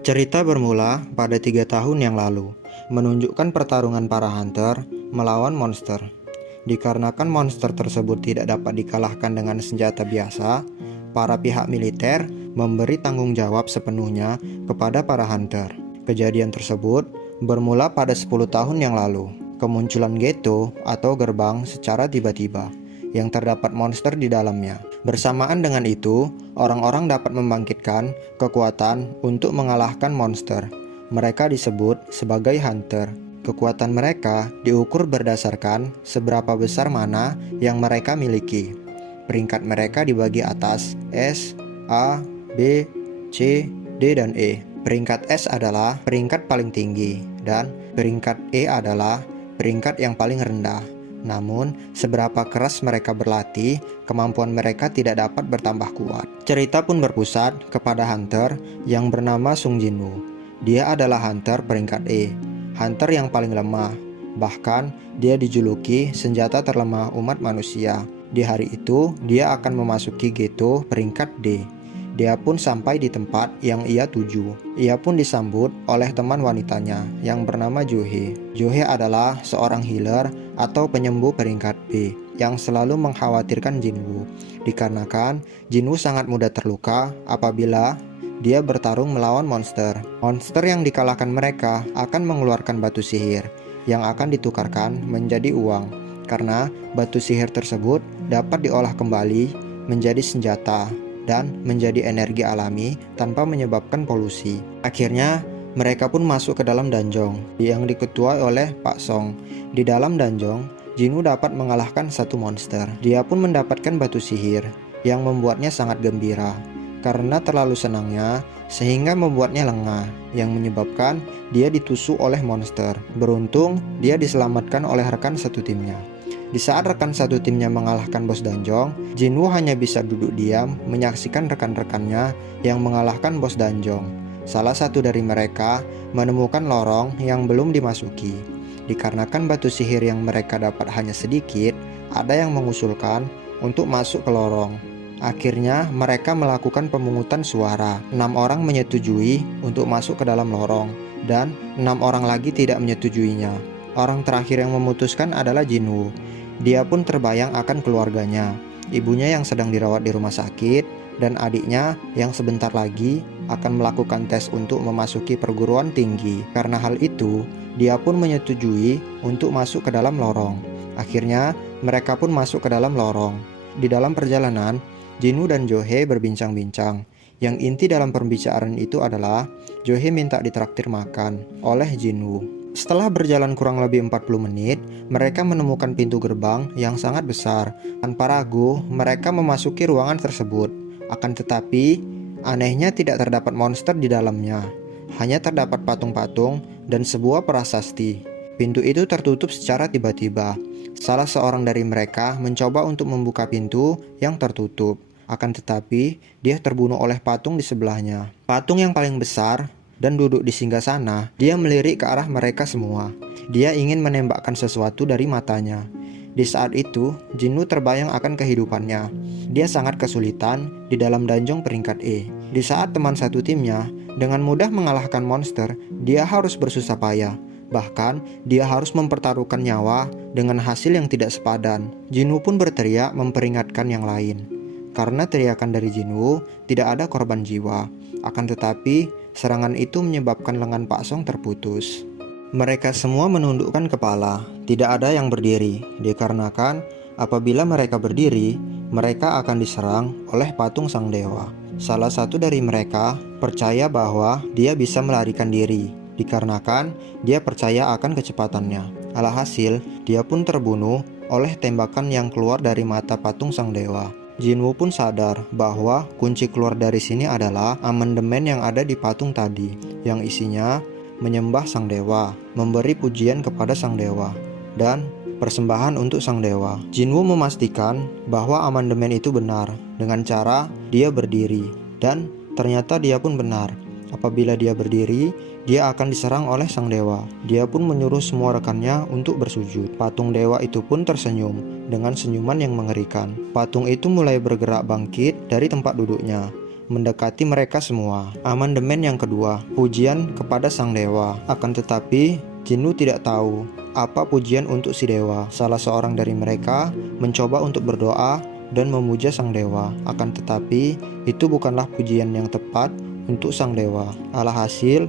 Cerita bermula pada 3 tahun yang lalu, menunjukkan pertarungan para hunter melawan monster. Dikarenakan monster tersebut tidak dapat dikalahkan dengan senjata biasa, para pihak militer memberi tanggung jawab sepenuhnya kepada para hunter. Kejadian tersebut bermula pada 10 tahun yang lalu. Kemunculan ghetto atau gerbang secara tiba-tiba yang terdapat monster di dalamnya. Bersamaan dengan itu, orang-orang dapat membangkitkan kekuatan untuk mengalahkan monster. Mereka disebut sebagai hunter. Kekuatan mereka diukur berdasarkan seberapa besar mana yang mereka miliki. Peringkat mereka dibagi atas S, A, B, C, D, dan E. Peringkat S adalah peringkat paling tinggi dan peringkat E adalah peringkat yang paling rendah. Namun, seberapa keras mereka berlatih, kemampuan mereka tidak dapat bertambah kuat. Cerita pun berpusat kepada hunter yang bernama Sung Jinwoo. Dia adalah hunter peringkat E, hunter yang paling lemah. Bahkan, dia dijuluki senjata terlemah umat manusia. Di hari itu, dia akan memasuki ghetto peringkat D. Dia pun sampai di tempat yang ia tuju. Ia pun disambut oleh teman wanitanya yang bernama Johe. Johe adalah seorang healer atau penyembuh peringkat B yang selalu mengkhawatirkan Jinwoo. Dikarenakan Jinwoo sangat mudah terluka apabila dia bertarung melawan monster. Monster yang dikalahkan mereka akan mengeluarkan batu sihir yang akan ditukarkan menjadi uang. Karena batu sihir tersebut dapat diolah kembali menjadi senjata dan menjadi energi alami tanpa menyebabkan polusi. Akhirnya, mereka pun masuk ke dalam dungeon yang diketuai oleh Pak Song. Di dalam dungeon, Jinwoo dapat mengalahkan satu monster. Dia pun mendapatkan batu sihir yang membuatnya sangat gembira. Karena terlalu senangnya, sehingga membuatnya lengah, yang menyebabkan dia ditusuk oleh monster. Beruntung, dia diselamatkan oleh rekan satu timnya. Di saat rekan satu timnya mengalahkan bos dungeon, Jinwoo hanya bisa duduk diam menyaksikan rekan-rekannya yang mengalahkan bos dungeon. Salah satu dari mereka menemukan lorong yang belum dimasuki. Dikarenakan batu sihir yang mereka dapat hanya sedikit, ada yang mengusulkan untuk masuk ke lorong. Akhirnya mereka melakukan pemungutan suara. 6 orang menyetujui untuk masuk ke dalam lorong dan 6 orang lagi tidak menyetujuinya. Orang terakhir yang memutuskan adalah Jinwoo. Dia pun terbayang akan keluarganya, ibunya yang sedang dirawat di rumah sakit, dan adiknya yang sebentar lagi akan melakukan tes untuk memasuki perguruan tinggi. Karena hal itu, dia pun menyetujui untuk masuk ke dalam lorong. Akhirnya, mereka pun masuk ke dalam lorong. Di dalam perjalanan, Jinwoo dan Johe berbincang-bincang. Yang inti dalam pembicaraan itu adalah Johe minta ditraktir makan oleh Jinwoo. Setelah berjalan kurang lebih 40 menit, mereka menemukan pintu gerbang yang sangat besar. Tanpa ragu, mereka memasuki ruangan tersebut. Akan tetapi, anehnya tidak terdapat monster di dalamnya. Hanya terdapat patung-patung dan sebuah prasasti. Pintu itu tertutup secara tiba-tiba. Salah seorang dari mereka mencoba untuk membuka pintu yang tertutup. Akan tetapi, dia terbunuh oleh patung di sebelahnya. Patung yang paling besar dan duduk di singgasana, dia melirik ke arah mereka semua. Dia ingin menembakkan sesuatu dari matanya. Di saat itu, Jinwoo terbayang akan kehidupannya. Dia sangat kesulitan di dalam dungeon peringkat E. Di saat teman satu timnya dengan mudah mengalahkan monster, dia harus bersusah payah. Bahkan, dia harus mempertaruhkan nyawa dengan hasil yang tidak sepadan. Jinwoo pun berteriak memperingatkan yang lain. Karena teriakan dari Jinwoo, tidak ada korban jiwa. Akan tetapi, serangan itu menyebabkan lengan Pak Song terputus. Mereka semua menundukkan kepala, tidak ada yang berdiri, dikarenakan apabila mereka berdiri, mereka akan diserang oleh patung sang dewa. Salah satu dari mereka percaya bahwa dia bisa melarikan diri, dikarenakan dia percaya akan kecepatannya. Alhasil, dia pun terbunuh oleh tembakan yang keluar dari mata patung sang dewa. Jinwoo pun sadar bahwa kunci keluar dari sini adalah amandemen yang ada di patung tadi, yang isinya menyembah sang dewa, memberi pujian kepada sang dewa, dan persembahan untuk sang dewa. Jinwoo memastikan bahwa amandemen itu benar dengan cara dia berdiri, dan ternyata dia pun benar. Apabila dia berdiri, dia akan diserang oleh sang dewa. Dia pun menyuruh semua rekannya untuk bersujud. Patung dewa itu pun tersenyum dengan senyuman yang mengerikan. Patung itu mulai bergerak bangkit dari tempat duduknya. mendekati mereka semua. Amandemen yang kedua, pujian kepada sang dewa. Akan tetapi Jinwoo tidak tahu apa pujian untuk si dewa. Salah seorang dari mereka mencoba untuk berdoa dan memuja sang dewa. Akan tetapi itu bukanlah pujian yang tepat untuk sang dewa. Alhasil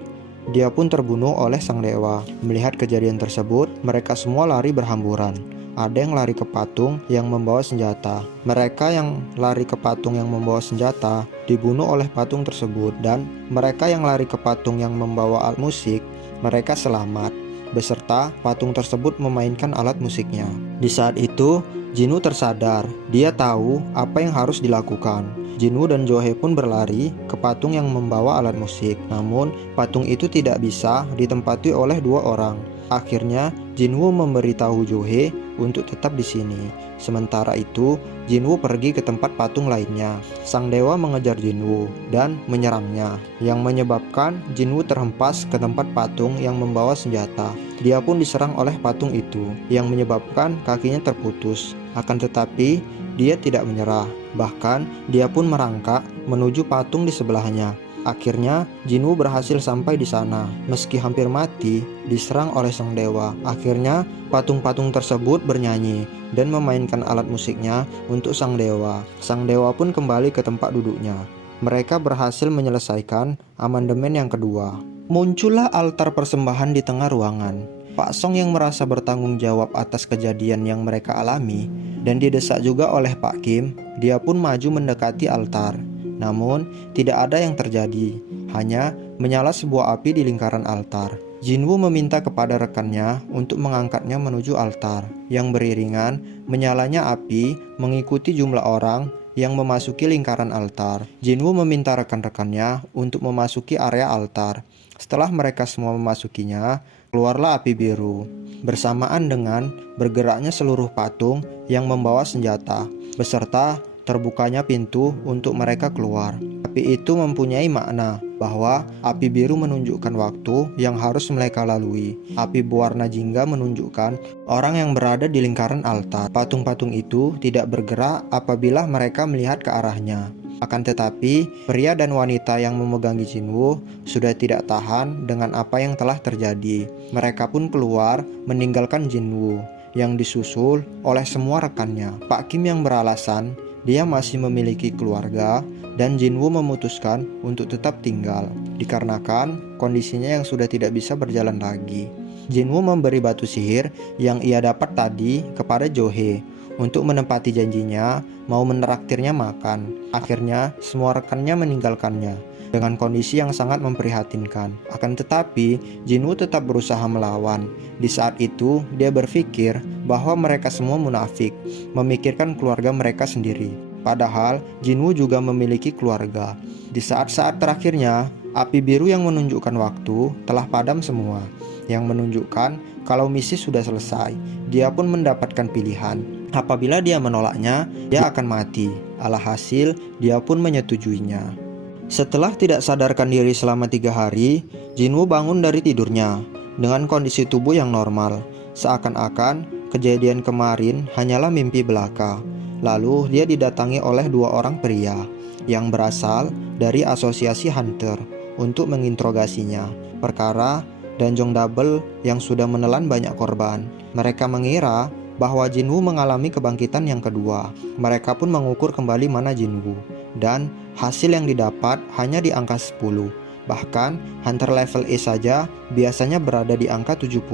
dia pun terbunuh oleh sang dewa. Melihat kejadian tersebut, mereka semua lari berhamburan. Ada yang lari ke patung yang membawa senjata. Mereka yang lari ke patung yang membawa senjata dibunuh oleh patung tersebut, dan mereka yang lari ke patung yang membawa alat musik, mereka selamat beserta patung tersebut memainkan alat musiknya. Di saat itu, Jinwoo tersadar. Dia tahu apa yang harus dilakukan. Jinwoo dan Johae pun berlari ke patung yang membawa alat musik. Namun, patung itu tidak bisa ditempati oleh dua orang. Akhirnya, Jinwoo memberitahu Johae untuk tetap di sini. Sementara itu, Jinwoo pergi ke tempat patung lainnya. Sang dewa mengejar Jinwoo dan menyerangnya, yang menyebabkan Jinwoo terhempas ke tempat patung yang membawa senjata. Dia pun diserang oleh patung itu, yang menyebabkan kakinya terputus. Akan tetapi, dia tidak menyerah. Bahkan, dia pun merangkak menuju patung di sebelahnya. Akhirnya, Jinwoo berhasil sampai di sana. Meski hampir mati, diserang oleh sang dewa. Akhirnya, patung-patung tersebut bernyanyi dan memainkan alat musiknya untuk sang dewa. Sang dewa pun kembali ke tempat duduknya. Mereka berhasil menyelesaikan amandemen yang kedua. Muncullah altar persembahan di tengah ruangan. Pak Song yang merasa bertanggung jawab atas kejadian yang mereka alami dan didesak juga oleh Pak Kim, dia pun maju mendekati altar. Namun, tidak ada yang terjadi, hanya menyala sebuah api di lingkaran altar. Jinwoo meminta kepada rekannya untuk mengangkatnya menuju altar. Yang beriringan, menyalanya api mengikuti jumlah orang yang memasuki lingkaran altar. Jinwoo meminta rekan-rekannya untuk memasuki area altar. Setelah mereka semua memasukinya, keluarlah api biru. Bersamaan dengan bergeraknya seluruh patung yang membawa senjata, beserta terbukanya pintu untuk mereka keluar. Api itu mempunyai makna bahwa api biru menunjukkan waktu yang harus mereka lalui. Api berwarna jingga menunjukkan orang yang berada di lingkaran altar. Patung-patung itu tidak bergerak apabila mereka melihat ke arahnya. Akan tetapi, pria dan wanita yang memegangi Jinwoo sudah tidak tahan dengan apa yang telah terjadi. Mereka pun keluar meninggalkan Jinwoo yang disusul oleh semua rekannya. Pak Kim yang beralasan dia masih memiliki keluarga dan Jinwoo memutuskan untuk tetap tinggal dikarenakan kondisinya yang sudah tidak bisa berjalan lagi. Jinwoo memberi batu sihir yang ia dapat tadi kepada Johae untuk menepati janjinya mau menraktirnya makan. Akhirnya semua rekannya meninggalkannya dengan kondisi yang sangat memprihatinkan. Akan tetapi Jinwoo tetap berusaha melawan. Di saat itu dia berpikir bahwa mereka semua munafik, memikirkan keluarga mereka sendiri. Padahal Jinwoo juga memiliki keluarga. Di saat-saat terakhirnya, api biru yang menunjukkan waktu telah padam semua, yang menunjukkan kalau misi sudah selesai. Dia pun mendapatkan pilihan. Apabila dia menolaknya, dia akan mati. Alhasil, dia pun menyetujuinya. Setelah tidak sadarkan diri selama 3 hari, Jinwoo bangun dari tidurnya dengan kondisi tubuh yang normal. Seakan-akan kejadian kemarin hanyalah mimpi belaka. Lalu dia didatangi oleh 2 orang pria yang berasal dari asosiasi Hunter untuk menginterogasinya perkara Danjong Double yang sudah menelan banyak korban. Mereka mengira bahwa Jinwoo mengalami kebangkitan yang kedua. Mereka pun mengukur kembali mana Jinwoo, dan hasil yang didapat hanya di angka 10. Bahkan Hunter level E saja biasanya berada di angka 70.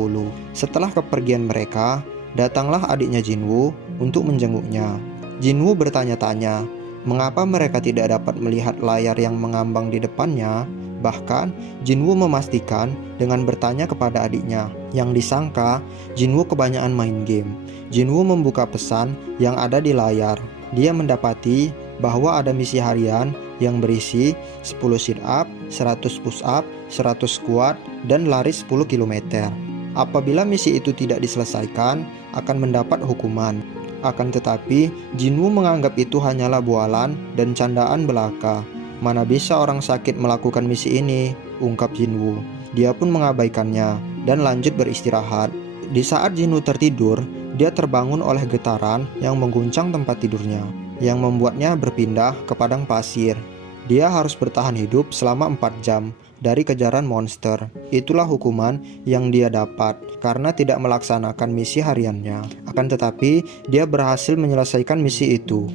Setelah kepergian mereka, datanglah adiknya Jinwoo untuk menjenguknya. Jinwoo bertanya-tanya mengapa mereka tidak dapat melihat layar yang mengambang di depannya. Bahkan Jinwoo memastikan dengan bertanya kepada adiknya, yang disangka Jinwoo kebanyakan main game. Jinwoo membuka pesan yang ada di layar. Dia mendapati bahwa ada misi harian yang berisi 10 sit up, 100 push up, 100 squat, dan lari 10 km. Apabila misi itu tidak diselesaikan, akan mendapat hukuman. Akan tetapi, Jinwoo menganggap itu hanyalah bualan dan candaan belaka. Mana bisa orang sakit melakukan misi ini, ungkap Jinwoo. Dia pun mengabaikannya dan lanjut beristirahat. Di saat Jinwoo tertidur, dia terbangun oleh getaran yang mengguncang tempat tidurnya, yang membuatnya berpindah ke padang pasir. Dia harus bertahan hidup selama 4 jam dari kejaran monster. Itulah hukuman yang dia dapat karena tidak melaksanakan misi hariannya. Akan tetapi, dia berhasil menyelesaikan misi itu.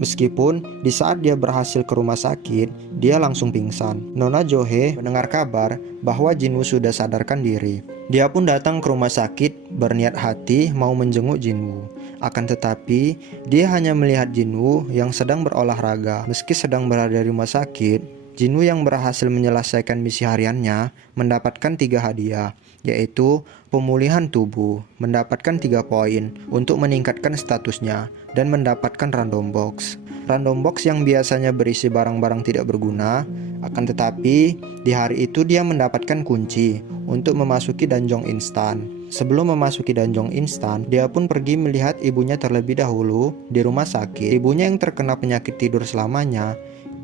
Meskipun di saat dia berhasil ke rumah sakit, dia langsung pingsan. Nona Johe mendengar kabar bahwa Jinwoo sudah sadarkan diri. Dia pun datang ke rumah sakit berniat hati mau menjenguk Jinwoo. Akan tetapi, dia hanya melihat Jinwoo yang sedang berolahraga. Meski sedang berada di rumah sakit, Jinwoo yang berhasil menyelesaikan misi hariannya mendapatkan 3 hadiah, yaitu pemulihan tubuh, mendapatkan 3 poin untuk meningkatkan statusnya, dan mendapatkan random box. Random box yang biasanya berisi barang-barang tidak berguna, akan tetapi di hari itu dia mendapatkan kunci untuk memasuki dungeon instan. Sebelum memasuki dungeon instan, dia pun pergi melihat ibunya terlebih dahulu di rumah sakit. Ibunya yang terkena penyakit tidur selamanya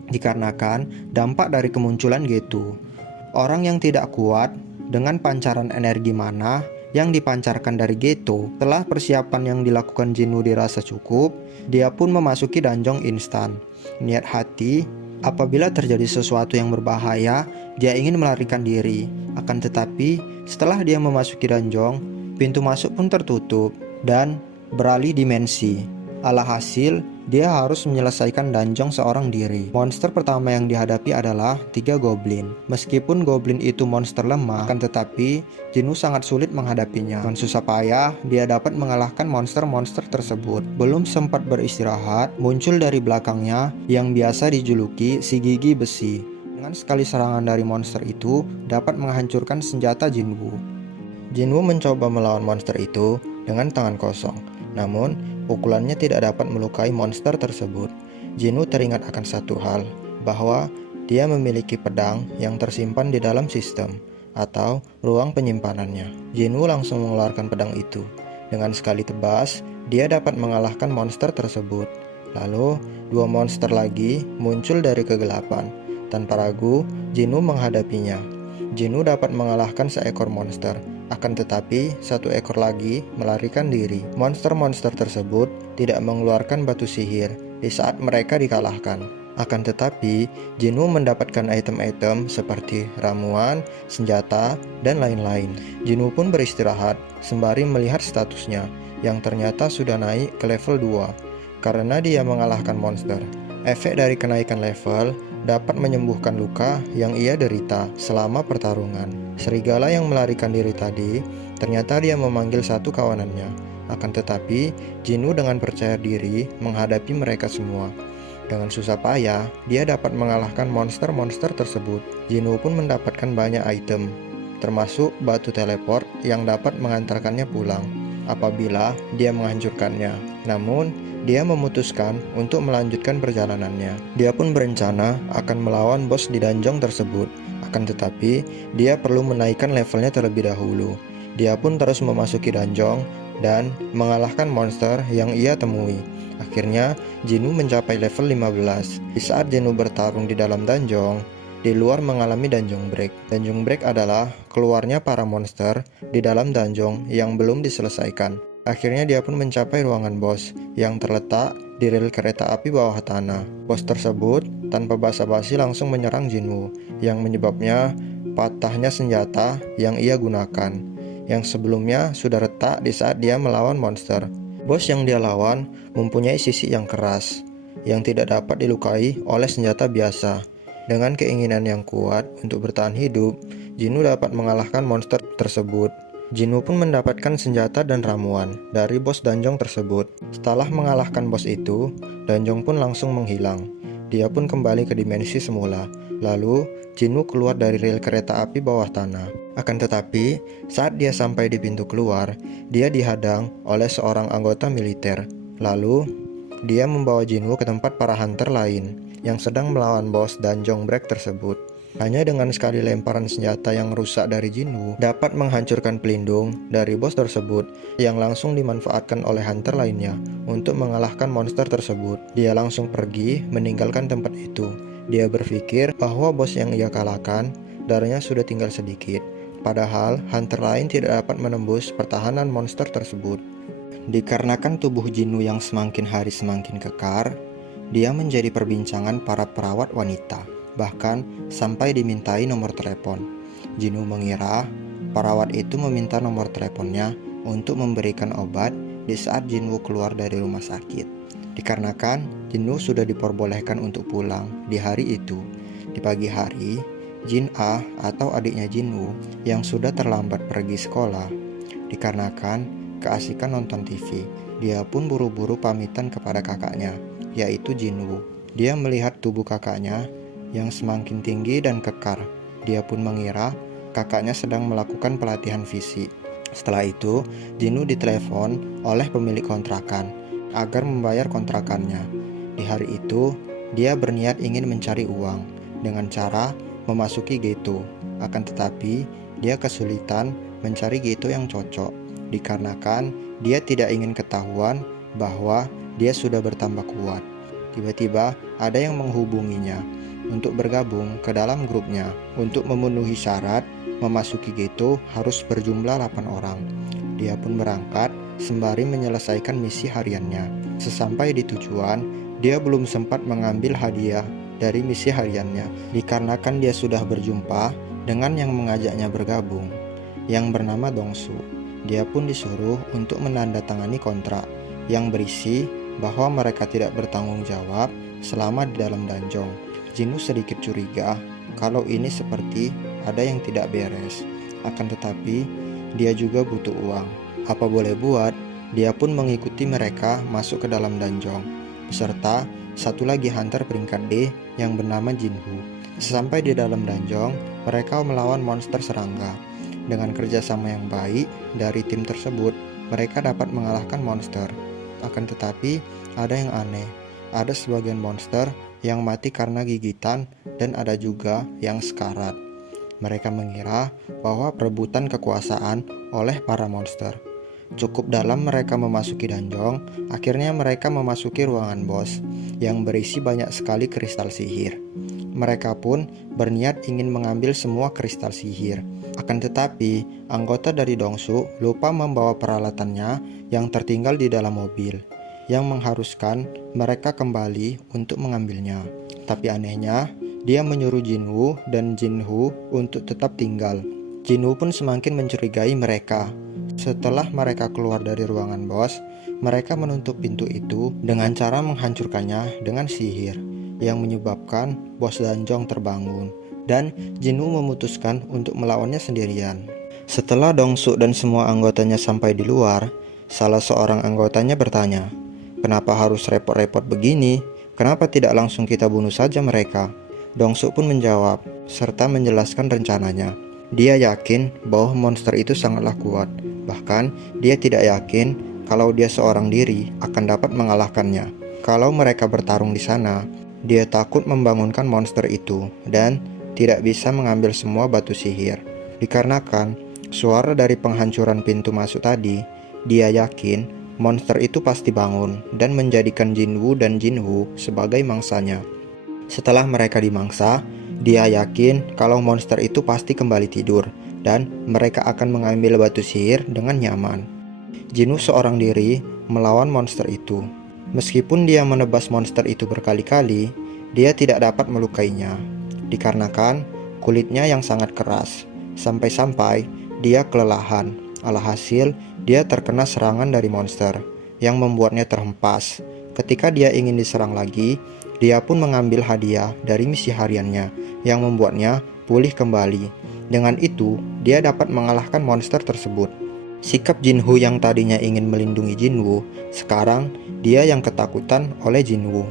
dikarenakan dampak dari kemunculan Getu. Orang yang tidak kuat dengan pancaran energi mana yang dipancarkan dari Getu. Setelah persiapan yang dilakukan Jinwoo dirasa cukup, dia pun memasuki dungeon instan. Niat hati, apabila terjadi sesuatu yang berbahaya, dia ingin melarikan diri. Akan tetapi, setelah dia memasuki dungeon, pintu masuk pun tertutup dan beralih dimensi. Alhasil, dia harus menyelesaikan dungeon seorang diri. Monster pertama yang dihadapi adalah 3 goblin. Meskipun goblin itu monster lemah, akan tetapi Jinwoo sangat sulit menghadapinya. Dengan susah payah, dia dapat mengalahkan monster-monster tersebut. Belum sempat beristirahat, muncul dari belakangnya yang biasa dijuluki si gigi besi. Dengan sekali serangan dari monster itu, dapat menghancurkan senjata Jinwoo. Jinwoo mencoba melawan monster itu dengan tangan kosong. Namun, pukulannya tidak dapat melukai monster tersebut. Jinwoo teringat akan satu hal, bahwa dia memiliki pedang yang tersimpan di dalam sistem atau ruang penyimpanannya. Jinwoo langsung mengeluarkan pedang itu. Dengan sekali tebas, dia dapat mengalahkan monster tersebut. Lalu, 2 monster lagi muncul dari kegelapan. Tanpa ragu, Jinwoo menghadapinya. Jinwoo dapat mengalahkan seekor monster. Akan tetapi, 1 ekor lagi melarikan diri. Monster-monster tersebut tidak mengeluarkan batu sihir di saat mereka dikalahkan. Akan tetapi, Jinwoo mendapatkan item-item seperti ramuan, senjata, dan lain-lain. Jinwoo pun beristirahat sembari melihat statusnya yang ternyata sudah naik ke level 2 karena dia mengalahkan monster. Efek dari kenaikan level dapat menyembuhkan luka yang ia derita selama pertarungan. Serigala yang melarikan diri tadi, ternyata dia memanggil satu kawanannya. Akan tetapi, Jinwoo dengan percaya diri menghadapi mereka semua. Dengan susah payah, dia dapat mengalahkan monster-monster tersebut. Jinwoo pun mendapatkan banyak item, termasuk batu teleport yang dapat mengantarkannya pulang apabila dia menghancurkannya. Namun, dia memutuskan untuk melanjutkan perjalanannya. Dia pun berencana akan melawan bos di dungeon tersebut. Akan tetapi, dia perlu menaikkan levelnya terlebih dahulu. Dia pun terus memasuki dungeon dan mengalahkan monster yang ia temui. Akhirnya, Jinwoo mencapai level 15. Di saat Jinwoo bertarung di dalam dungeon, di luar mengalami dungeon break. Dungeon break adalah keluarnya para monster di dalam dungeon yang belum diselesaikan. Akhirnya dia pun mencapai ruangan bos yang terletak di rel kereta api bawah tanah. Bos tersebut tanpa basa-basi langsung menyerang Jinwoo, yang menyebabnya patahnya senjata yang ia gunakan, yang sebelumnya sudah retak di saat dia melawan monster. Bos yang dia lawan mempunyai sisi yang keras, yang tidak dapat dilukai oleh senjata biasa. Dengan keinginan yang kuat untuk bertahan hidup, Jinwoo dapat mengalahkan monster tersebut. Jinwoo pun mendapatkan senjata dan ramuan dari bos dungeon tersebut. Setelah mengalahkan bos itu, dungeon pun langsung menghilang. Dia pun kembali ke dimensi semula. Lalu, Jinwoo keluar dari rel kereta api bawah tanah. Akan tetapi, saat dia sampai di pintu keluar, dia dihadang oleh seorang anggota militer. Lalu, dia membawa Jinwoo ke tempat para hunter lain yang sedang melawan bos dungeon break tersebut. Hanya dengan sekali lemparan senjata yang rusak dari Jinwoo dapat menghancurkan pelindung dari bos tersebut, yang langsung dimanfaatkan oleh hunter lainnya untuk mengalahkan monster tersebut. Dia langsung pergi meninggalkan tempat itu. Dia berpikir bahwa bos yang ia kalahkan darahnya sudah tinggal sedikit. Padahal hunter lain tidak dapat menembus pertahanan monster tersebut. Dikarenakan tubuh Jinwoo yang semakin hari semakin kekar, dia menjadi perbincangan para perawat wanita. bahkan sampai dimintai nomor telepon. Jinwoo mengira perawat itu meminta nomor teleponnya untuk memberikan obat di saat Jinwoo keluar dari rumah sakit. Dikarenakan Jinwoo sudah diperbolehkan untuk pulang di hari itu. Di pagi hari, Jin Ah atau adiknya Jinwoo yang sudah terlambat pergi sekolah. Dikarenakan keasikan nonton TV, dia pun buru-buru pamitan kepada kakaknya, yaitu Jinwoo. Dia melihat tubuh kakaknya yang semakin tinggi dan kekar. Dia pun mengira kakaknya sedang melakukan pelatihan fisik. Setelah itu, Jinwoo ditelepon oleh pemilik kontrakan agar membayar kontrakannya. Di hari itu, dia berniat ingin mencari uang dengan cara memasuki ghetto. Akan tetapi, dia kesulitan mencari ghetto yang cocok, dikarenakan dia tidak ingin ketahuan bahwa dia sudah bertambah kuat. Tiba-tiba ada yang menghubunginya untuk bergabung ke dalam grupnya. Untuk memenuhi syarat memasuki ghetto harus berjumlah 8 orang. Dia pun berangkat sembari menyelesaikan misi hariannya. Sesampai di tujuan, dia belum sempat mengambil hadiah dari misi hariannya, dikarenakan dia sudah berjumpa dengan yang mengajaknya bergabung, yang bernama Dongsu. Dia pun disuruh untuk menandatangani kontrak yang berisi bahwa mereka tidak bertanggung jawab selama di dalam danjong. Jinwoo sedikit curiga kalau ini seperti ada yang tidak beres. Akan tetapi, dia juga butuh uang. Apa boleh buat, dia pun mengikuti mereka masuk ke dalam danjong, beserta satu lagi hunter peringkat D yang bernama Jinwoo. Sesampai di dalam danjong, mereka melawan monster serangga. Dengan kerjasama yang baik dari tim tersebut, mereka dapat mengalahkan monster. Akan tetapi, ada yang aneh. Ada sebagian monster yang mati karena gigitan dan ada juga yang sekarat. Mereka mengira bahwa perebutan kekuasaan oleh para monster. Cukup dalam mereka memasuki danjong, akhirnya mereka memasuki ruangan bos yang berisi banyak sekali kristal sihir. Mereka pun berniat ingin mengambil semua kristal sihir. Akan tetapi, anggota dari Dongsu lupa membawa peralatannya yang tertinggal di dalam mobil, yang mengharuskan mereka kembali untuk mengambilnya. Tapi anehnya, dia menyuruh Jinwoo dan Jinhoo untuk tetap tinggal. Jinwoo pun semakin mencurigai mereka. Setelah mereka keluar dari ruangan bos, mereka menutup pintu itu dengan cara menghancurkannya dengan sihir, yang menyebabkan bos danjong terbangun, dan Jinwoo memutuskan untuk melawannya sendirian. Setelah Dongsu dan semua anggotanya sampai di luar, salah seorang anggotanya bertanya, "Kenapa harus repot-repot begini? Kenapa tidak langsung kita bunuh saja mereka?" Dongsu pun menjawab, serta menjelaskan rencananya. Dia yakin bahwa monster itu sangatlah kuat. Bahkan, dia tidak yakin kalau dia seorang diri akan dapat mengalahkannya. Kalau mereka bertarung di sana, dia takut membangunkan monster itu dan tidak bisa mengambil semua batu sihir. Dikarenakan suara dari penghancuran pintu masuk tadi, dia yakin monster itu pasti bangun dan menjadikan Jinwoo dan Jinhoo sebagai mangsanya. Setelah mereka dimangsa, dia yakin kalau monster itu pasti kembali tidur dan mereka akan mengambil batu sihir dengan nyaman. Jinwoo seorang diri melawan monster itu. Meskipun dia menebas monster itu berkali-kali, dia tidak dapat melukainya, dikarenakan kulitnya yang sangat keras. Sampai-sampai dia kelelahan. Alhasil, dia terkena serangan dari monster yang membuatnya terhempas. Ketika dia ingin diserang lagi, dia pun mengambil hadiah dari misi hariannya yang membuatnya pulih kembali. Dengan itu, dia dapat mengalahkan monster tersebut. Sikap Jinhoo yang tadinya ingin melindungi Jinwoo, sekarang dia yang ketakutan oleh Jinwoo.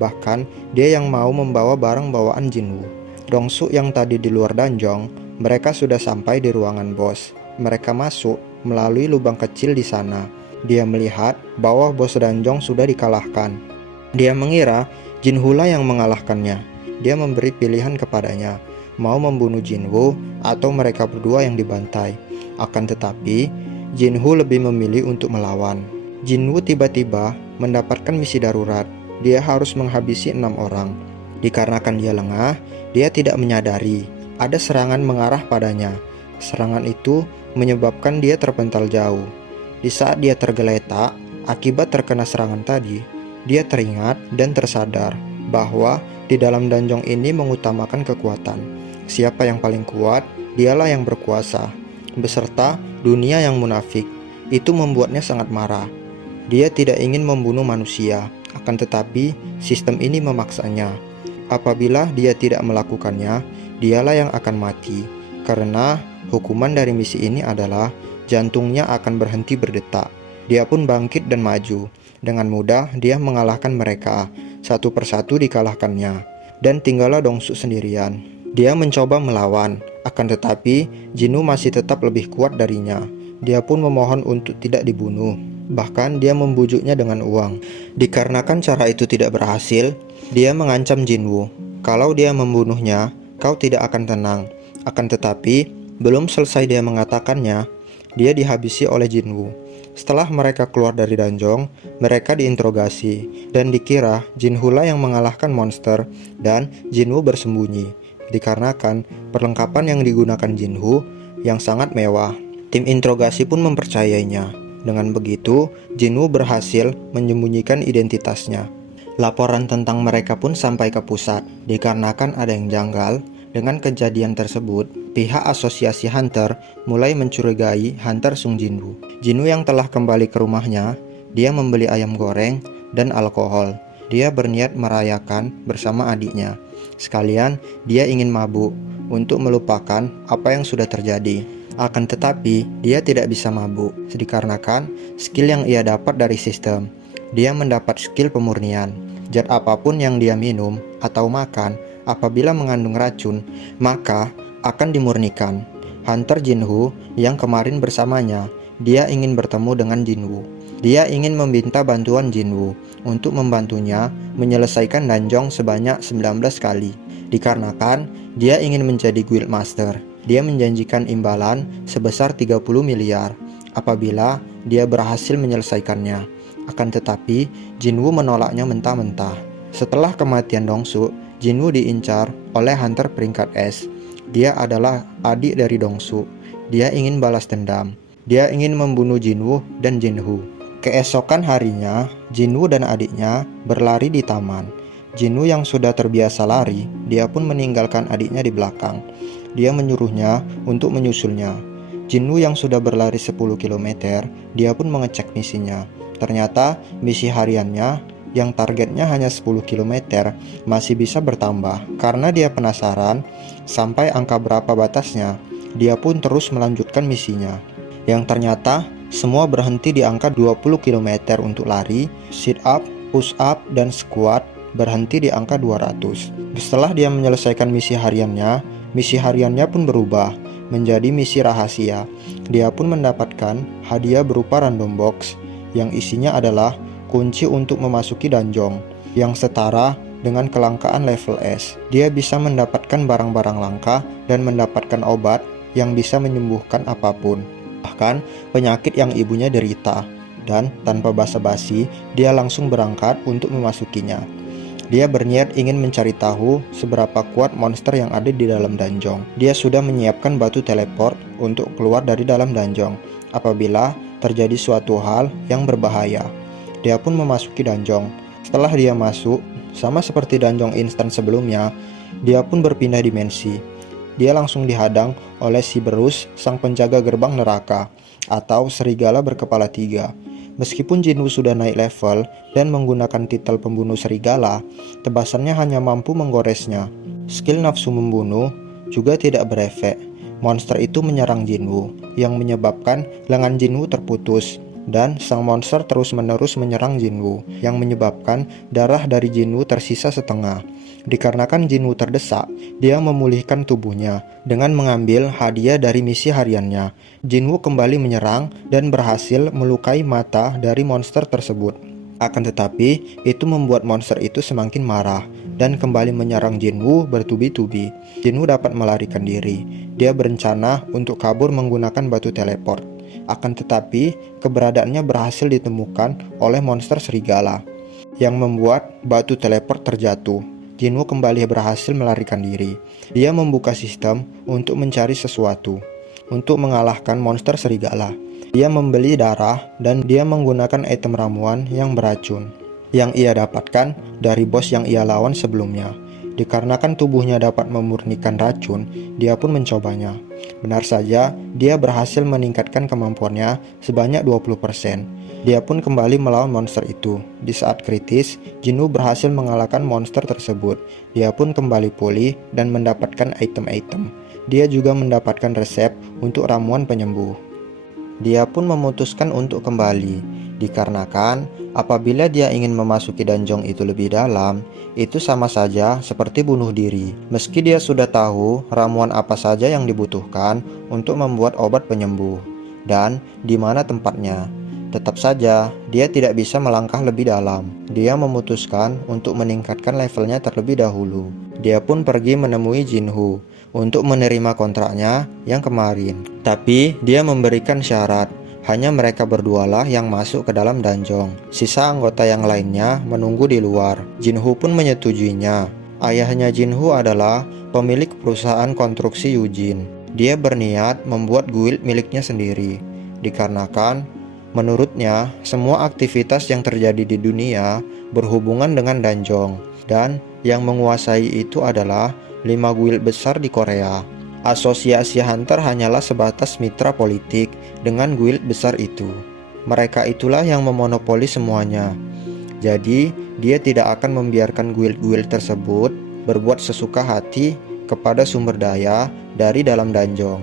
Bahkan, dia yang mau membawa barang bawaan Jinwoo. Dongsu yang tadi di luar danjong, mereka sudah sampai di ruangan bos. Mereka masuk melalui lubang kecil di sana. Dia melihat bahwa bos danjong sudah dikalahkan. Dia mengira Jinhoo lah yang mengalahkannya. Dia memberi pilihan kepadanya, mau membunuh Jinwoo atau mereka berdua yang dibantai. Akan tetapi, Jinhoo lebih memilih untuk melawan. Jinwoo tiba-tiba mendapatkan misi darurat. Dia harus menghabisi 6 orang. Dikarenakan dia lengah, dia tidak menyadari ada serangan mengarah padanya. Serangan itu menyebabkan dia terpental jauh. Di saat dia tergeletak akibat terkena serangan tadi, dia teringat dan tersadar bahwa di dalam dungeon ini mengutamakan kekuatan. Siapa yang paling kuat, dialah yang berkuasa, beserta dunia yang munafik. Itu membuatnya sangat marah. Dia tidak ingin membunuh manusia, akan tetapi sistem ini memaksanya. Apabila dia tidak melakukannya, dialah yang akan mati. Karena hukuman dari misi ini adalah jantungnya akan berhenti berdetak. Dia pun bangkit dan maju. Dengan mudah dia mengalahkan mereka. Satu persatu dikalahkannya. Dan tinggallah Dongsu sendirian. Dia mencoba melawan, akan tetapi Jinwoo masih tetap lebih kuat darinya. Dia pun memohon untuk tidak dibunuh. Bahkan dia membujuknya dengan uang. Dikarenakan cara itu tidak berhasil, dia mengancam Jinwoo. Kalau dia membunuhnya, kau tidak akan tenang. Akan tetapi, belum selesai dia mengatakannya, dia dihabisi oleh Jinwoo. Setelah mereka keluar dari dungeon, mereka diinterogasi dan dikira Jinwoo lah yang mengalahkan monster dan Jinwoo bersembunyi. Dikarenakan perlengkapan yang digunakan Jinwoo yang sangat mewah, tim interogasi pun mempercayainya. Dengan begitu, Jinwoo berhasil menyembunyikan identitasnya. Laporan tentang mereka pun sampai ke pusat. Dikarenakan ada yang janggal dengan kejadian tersebut, pihak asosiasi Hunter mulai mencurigai Hunter Sung Jinwoo. Jinwoo yang telah kembali ke rumahnya, dia membeli ayam goreng dan alkohol. Dia berniat merayakan bersama adiknya. Sekalian, dia ingin mabuk untuk melupakan apa yang sudah terjadi. Akan tetapi, dia tidak bisa mabuk, dikarenakan skill yang ia dapat dari sistem. Dia mendapat skill pemurnian. Zat apapun yang dia minum atau makan, apabila mengandung racun, maka akan dimurnikan. Hunter Jinwoo yang kemarin bersamanya, dia ingin bertemu dengan Jinwoo. Dia ingin meminta bantuan Jinwoo untuk membantunya menyelesaikan dungeon sebanyak 19 kali. Dikarenakan dia ingin menjadi guild master, dia menjanjikan imbalan sebesar 30 miliar apabila dia berhasil menyelesaikannya. Akan tetapi, Jinwoo menolaknya mentah-mentah. Setelah kematian Dongsu, Jinwoo diincar oleh Hunter peringkat S. Dia adalah adik dari Dongsu. Dia ingin balas dendam. Dia ingin membunuh Jinwoo dan Jinwoo. Keesokan harinya, Jinwoo dan adiknya berlari di taman. Jinwoo yang sudah terbiasa lari, dia pun meninggalkan adiknya di belakang. Dia menyuruhnya untuk menyusulnya. Jinwoo yang sudah berlari 10 km, dia pun mengecek misinya. Ternyata misi hariannya yang targetnya hanya 10 km masih bisa bertambah. Karena dia penasaran sampai angka berapa batasnya, dia pun terus melanjutkan misinya. Yang ternyata semua berhenti di angka 20 km untuk lari, sit up, push up, dan squat berhenti di angka 200. Setelah dia menyelesaikan misi hariannya pun berubah menjadi misi rahasia. Dia pun mendapatkan hadiah berupa random box yang isinya adalah kunci untuk memasuki dungeon yang setara dengan kelangkaan level S. Dia bisa mendapatkan barang-barang langka dan mendapatkan obat yang bisa menyembuhkan apapun, bahkan penyakit yang ibunya derita. Dan tanpa basa-basi, dia langsung berangkat untuk memasukinya. Dia berniat ingin mencari tahu seberapa kuat monster yang ada di dalam dungeon. Dia sudah menyiapkan batu teleport untuk keluar dari dalam dungeon apabila terjadi suatu hal yang berbahaya. Dia pun memasuki dungeon. Setelah dia masuk, sama seperti dungeon instan sebelumnya, dia pun berpindah dimensi. Dia langsung dihadang oleh Siberus, sang penjaga gerbang neraka, atau serigala berkepala 3. Meskipun Jinwoo sudah naik level dan menggunakan titel pembunuh serigala, tebasannya hanya mampu menggoresnya. Skill nafsu membunuh juga tidak berefek. Monster itu menyerang Jinwoo, yang menyebabkan lengan Jinwoo terputus. Dan sang monster terus-menerus menyerang Jinwoo, yang menyebabkan darah dari Jinwoo tersisa setengah. Dikarenakan Jinwoo terdesak, dia memulihkan tubuhnya dengan mengambil hadiah dari misi hariannya. Jinwoo kembali menyerang dan berhasil melukai mata dari monster tersebut. Akan tetapi, itu membuat monster itu semakin marah dan kembali menyerang Jinwoo bertubi-tubi. Jinwoo dapat melarikan diri. Dia berencana untuk kabur menggunakan batu teleport. Akan tetapi, keberadaannya berhasil ditemukan oleh monster serigala, yang membuat batu teleport terjatuh. Jinwoo kembali berhasil melarikan diri. Dia membuka sistem untuk mencari sesuatu untuk mengalahkan monster serigala. Dia membeli darah dan dia menggunakan item ramuan yang beracun yang ia dapatkan dari bos yang ia lawan sebelumnya. Dikarenakan tubuhnya dapat memurnikan racun, dia pun mencobanya. Benar saja, dia berhasil meningkatkan kemampuannya sebanyak 20%. Dia pun kembali melawan monster itu. Di saat kritis, Jinwoo berhasil mengalahkan monster tersebut. Dia pun kembali pulih dan mendapatkan item-item. Dia juga mendapatkan resep untuk ramuan penyembuh. Dia pun memutuskan untuk kembali, dikarenakan apabila dia ingin memasuki dungeon itu lebih dalam, itu sama saja seperti bunuh diri. Meski dia sudah tahu ramuan apa saja yang dibutuhkan untuk membuat obat penyembuh dan di mana tempatnya, tetap saja dia tidak bisa melangkah lebih dalam. Dia memutuskan untuk meningkatkan levelnya terlebih dahulu. Dia pun pergi menemui Jinwoo untuk menerima kontraknya yang kemarin. Tapi dia memberikan syarat, hanya mereka berdualah yang masuk ke dalam dungeon. Sisa anggota yang lainnya menunggu di luar. Jinwoo pun menyetujuinya. Ayahnya Jinwoo adalah pemilik perusahaan konstruksi Yujin. Dia berniat membuat guild miliknya sendiri, dikarenakan menurutnya semua aktivitas yang terjadi di dunia berhubungan dengan dungeon, dan yang menguasai itu adalah 5 guild besar di Korea. Asosiasi Hunter hanyalah sebatas mitra politik dengan guild besar itu. Mereka itulah yang memonopoli semuanya. Jadi, dia tidak akan membiarkan guild-guild tersebut berbuat sesuka hati kepada sumber daya dari dalam dungeon.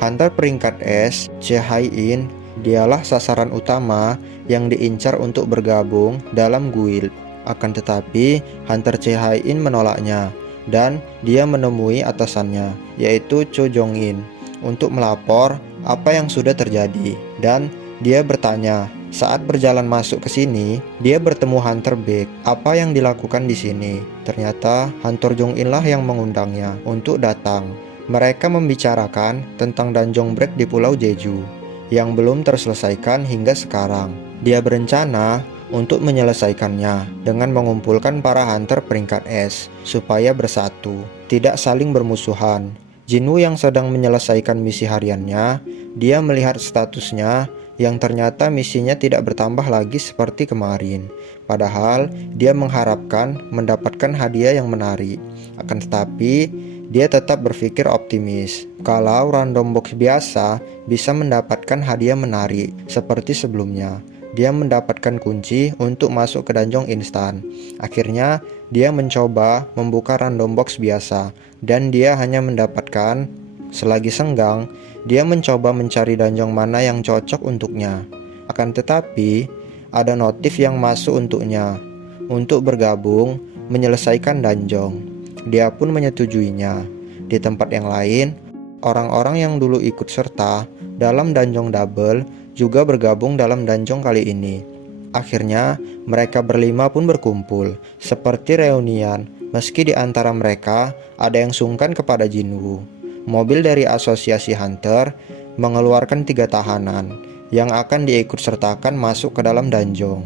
Hunter peringkat S, Chae-in, dialah sasaran utama yang diincar untuk bergabung dalam guild. Akan tetapi, Hunter Chae-in menolaknya. Dan dia menemui atasannya, yaitu Cho Jong-in, untuk melapor apa yang sudah terjadi. Dan dia bertanya, saat berjalan masuk ke sini, dia bertemu Hunter Baek. Apa yang dilakukan di sini? Ternyata Hunter Jong-in lah yang mengundangnya untuk datang. Mereka membicarakan tentang dungeon break di Pulau Jeju yang belum terselesaikan hingga sekarang. Dia berencana untuk menyelesaikannya dengan mengumpulkan para hunter peringkat S supaya bersatu, tidak saling bermusuhan. Jinwoo yang sedang menyelesaikan misi hariannya, dia melihat statusnya yang ternyata misinya tidak bertambah lagi seperti kemarin. Padahal dia mengharapkan mendapatkan hadiah yang menarik. Akan tetapi, dia tetap berpikir optimis. Kalau random box biasa bisa mendapatkan hadiah menarik seperti sebelumnya. Dia mendapatkan kunci untuk masuk ke dungeon instan. Akhirnya, dia mencoba membuka random box biasa dan dia hanya mendapatkan. Selagi senggang, dia mencoba mencari dungeon mana yang cocok untuknya. Akan tetapi, ada notif yang masuk untuknya untuk bergabung menyelesaikan dungeon. Dia pun menyetujuinya. Di tempat yang lain, orang-orang yang dulu ikut serta dalam dungeon double juga bergabung dalam dungeon kali ini. Akhirnya, mereka berlima pun berkumpul, seperti reunian, meski di antara mereka ada yang sungkan kepada Jinwoo. Mobil dari Asosiasi Hunter mengeluarkan 3 tahanan yang akan diikut sertakan masuk ke dalam dungeon.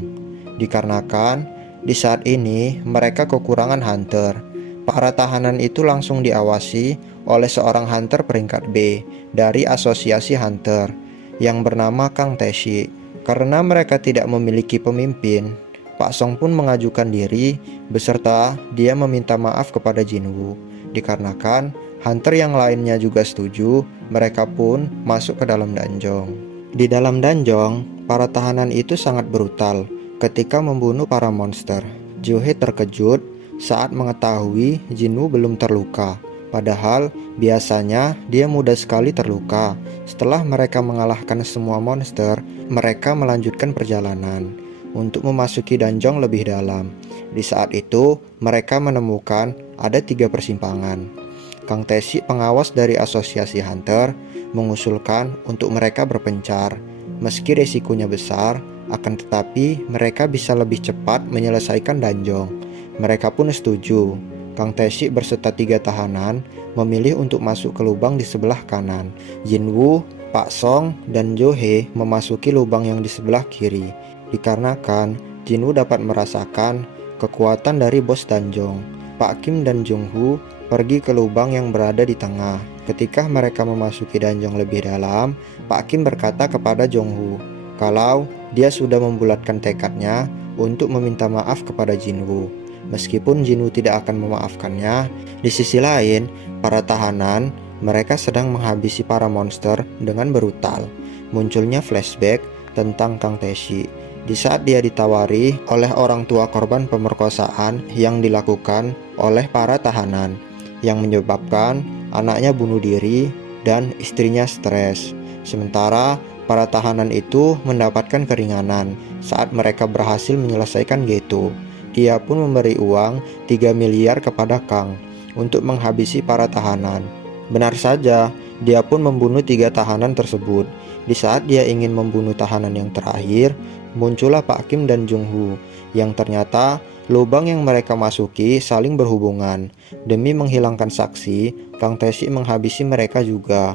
Dikarenakan, di saat ini mereka kekurangan hunter. Para tahanan itu langsung diawasi oleh seorang hunter peringkat B dari Asosiasi Hunter yang bernama Kang Tae-shi. Karena mereka tidak memiliki pemimpin, Pak Song pun mengajukan diri beserta dia meminta maaf kepada Jinwoo. Dikarenakan hunter yang lainnya juga setuju, mereka pun masuk ke dalam dungeon. Di dalam dungeon, para tahanan itu sangat brutal ketika membunuh para monster. Jo-hee terkejut saat mengetahui Jinwoo belum terluka. Padahal biasanya dia mudah sekali terluka. Setelah mereka mengalahkan semua monster, mereka melanjutkan perjalanan untuk memasuki dungeon lebih dalam. Di saat itu, mereka menemukan ada 3 persimpangan. Kang Tae-shi, pengawas dari Asosiasi Hunter, mengusulkan untuk mereka berpencar. Meski resikonya besar, akan tetapi mereka bisa lebih cepat menyelesaikan dungeon. Mereka pun setuju. Kang Tae-shi berserta 3 tahanan memilih untuk masuk ke lubang di sebelah kanan. Jinwoo, Pak Song, dan Jo-hee memasuki lubang yang di sebelah kiri. Dikarenakan Jinwoo dapat merasakan kekuatan dari bos dungeon. Pak Kim dan Jung-hoo pergi ke lubang yang berada di tengah. Ketika mereka memasuki dungeon lebih dalam, Pak Kim berkata kepada Jung-hoo kalau dia sudah membulatkan tekadnya untuk meminta maaf kepada Jinwoo. Meskipun Jinwoo tidak akan memaafkannya, di sisi lain, para tahanan mereka sedang menghabisi para monster dengan brutal. Munculnya flashback tentang Kang Tae-shi di saat dia ditawari oleh orang tua korban pemerkosaan yang dilakukan oleh para tahanan, yang menyebabkan anaknya bunuh diri dan istrinya stres. Sementara para tahanan itu mendapatkan keringanan saat mereka berhasil menyelesaikan Geto. Dia pun memberi uang 3 miliar kepada Kang untuk menghabisi para tahanan. Benar saja, dia pun membunuh 3 tahanan tersebut. Di saat dia ingin membunuh tahanan yang terakhir, muncullah Pak Kim dan Jung Ho, yang ternyata lubang yang mereka masuki saling berhubungan. Demi menghilangkan saksi, Kang Tae-shi menghabisi mereka juga.